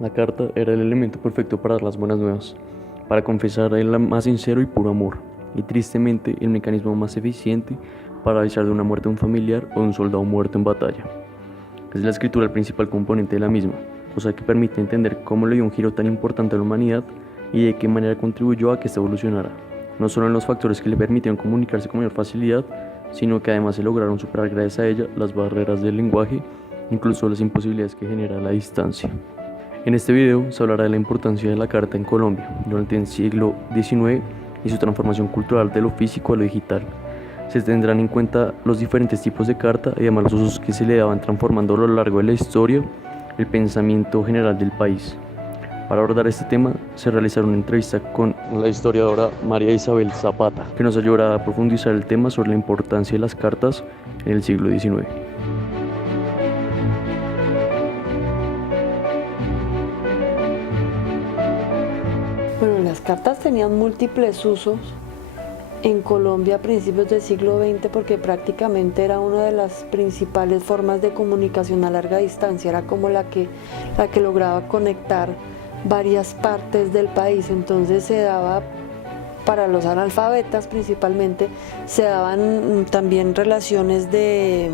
La carta era el elemento perfecto para dar las buenas nuevas, para confesar el más sincero y puro amor, y tristemente el mecanismo más eficiente para avisar de una muerte de un familiar o de un soldado muerto en batalla. Es la escritura el principal componente de la misma, cosa que permite entender cómo le dio un giro tan importante a la humanidad y de qué manera contribuyó a que ésta evolucionara, no solo en los factores que le permitieron comunicarse con mayor facilidad, sino que además se lograron superar gracias a ella las barreras del lenguaje, incluso las imposibilidades que genera la distancia. En este video se hablará de la importancia de la carta en Colombia durante el siglo XIX y su transformación cultural de lo físico a lo digital. Se tendrán en cuenta los diferentes tipos de carta y además los usos que se le daban, transformando a lo largo de la historia el pensamiento general del país. Para abordar este tema se realizará una entrevista con la historiadora María Isabel Zapata, que nos ayudará a profundizar el tema sobre la importancia de las cartas en el siglo XIX. Bueno, las cartas tenían múltiples usos en Colombia a principios del siglo XX porque prácticamente era una de las principales formas de comunicación a larga distancia, era como la que lograba conectar varias partes del país. Entonces se daba, para los analfabetas principalmente, se daban también relaciones de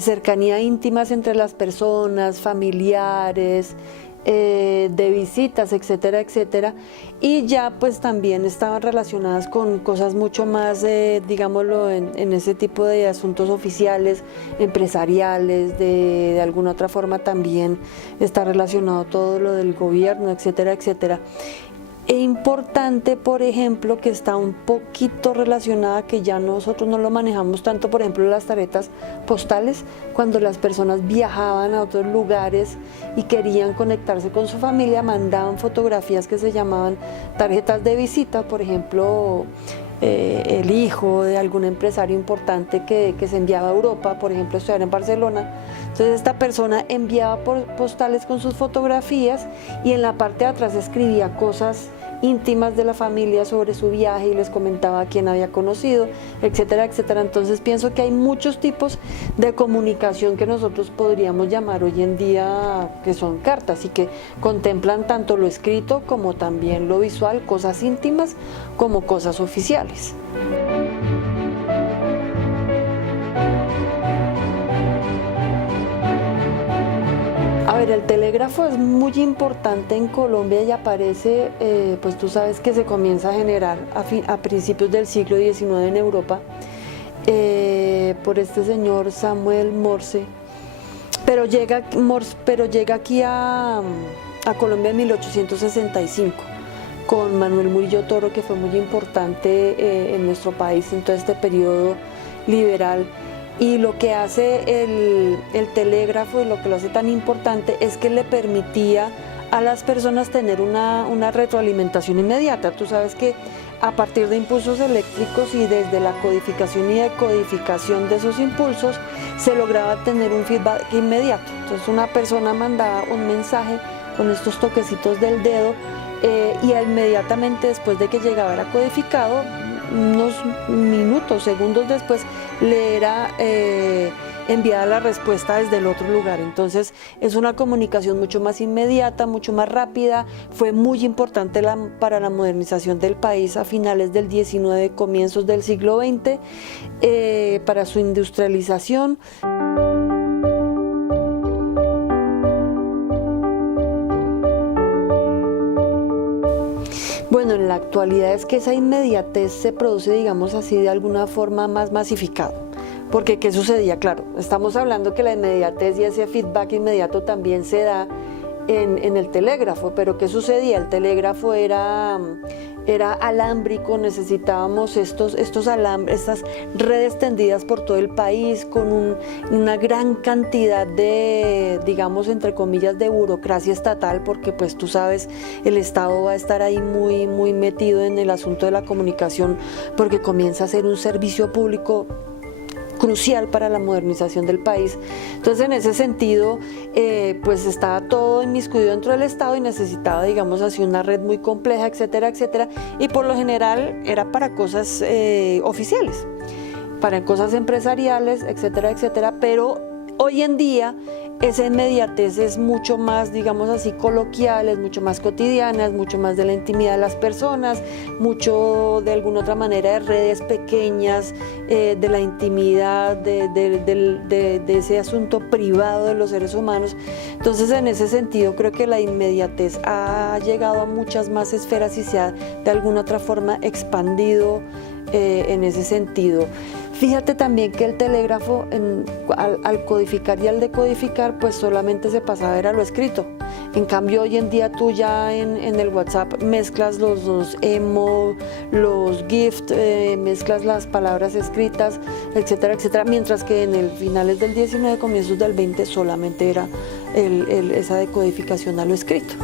cercanía íntimas entre las personas, familiares, de visitas, etcétera, etcétera, y ya pues también estaban relacionadas con cosas mucho más, digámoslo, en ese tipo de asuntos oficiales, empresariales, de alguna otra forma también está relacionado todo lo del gobierno, etcétera, etcétera. Es importante, por ejemplo, que está un poquito relacionada, que ya nosotros no lo manejamos tanto, por ejemplo, las tarjetas postales, cuando las personas viajaban a otros lugares y querían conectarse con su familia, mandaban fotografías que se llamaban tarjetas de visita, por ejemplo, el hijo de algún empresario importante que se enviaba a Europa, por ejemplo, estudiar en Barcelona. Entonces esta persona enviaba postales con sus fotografías y en la parte de atrás escribía cosas íntimas de la familia sobre su viaje y les comentaba a quién había conocido, etcétera, etcétera. Entonces pienso que hay muchos tipos de comunicación que nosotros podríamos llamar hoy en día que son cartas y que contemplan tanto lo escrito como también lo visual, cosas íntimas como cosas oficiales. A ver, el telégrafo es muy importante en Colombia y aparece, pues tú sabes que se comienza a generar a principios del siglo XIX en Europa por este señor Samuel Morse, pero llega aquí a Colombia en 1865 con Manuel Murillo Toro, que fue muy importante en nuestro país en todo este periodo liberal. Y lo que hace el telégrafo y lo que lo hace tan importante es que le permitía a las personas tener una retroalimentación inmediata. Tú sabes que a partir de impulsos eléctricos y desde la codificación y decodificación de esos impulsos se lograba tener un feedback inmediato. Entonces una persona mandaba un mensaje con estos toquecitos del dedo y inmediatamente después de que llegaba era codificado, unos minutos, segundos después, le era enviada la respuesta desde el otro lugar. Entonces es una comunicación mucho más inmediata, mucho más rápida. Fue muy importante para la modernización del país a finales del XIX, comienzos del siglo XX, para su industrialización. Bueno, en la actualidad es que esa inmediatez se produce, digamos así, de alguna forma más masificado. Porque, ¿qué sucedía? Claro, estamos hablando que la inmediatez y ese feedback inmediato también se da en el telégrafo, pero ¿qué sucedía? El telégrafo era alámbrico, necesitábamos estas redes tendidas por todo el país con una gran cantidad de, digamos, entre comillas, de burocracia estatal, porque pues tú sabes, el Estado va a estar ahí muy, muy metido en el asunto de la comunicación, porque comienza a ser un servicio público crucial para la modernización del país. Entonces, en ese sentido, pues estaba todo inmiscuido dentro del Estado y necesitaba, digamos así, una red muy compleja, etcétera, etcétera, y por lo general era para cosas oficiales, para cosas empresariales, etcétera, etcétera, pero Hoy en día esa inmediatez es mucho más, digamos así, coloquial, es mucho más cotidiana, es mucho más de la intimidad de las personas, mucho de alguna otra manera de redes pequeñas, de la intimidad, de ese asunto privado de los seres humanos. Entonces, en ese sentido, creo que la inmediatez ha llegado a muchas más esferas y se ha de alguna otra forma expandido en ese sentido. Fíjate también que el telégrafo, al codificar y al decodificar, pues solamente se pasaba a ver a lo escrito. En cambio, hoy en día tú ya en el WhatsApp mezclas los emo, los GIF, mezclas las palabras escritas, etcétera, etcétera, mientras que en el finales del 19, comienzos del 20, solamente era esa decodificación a lo escrito.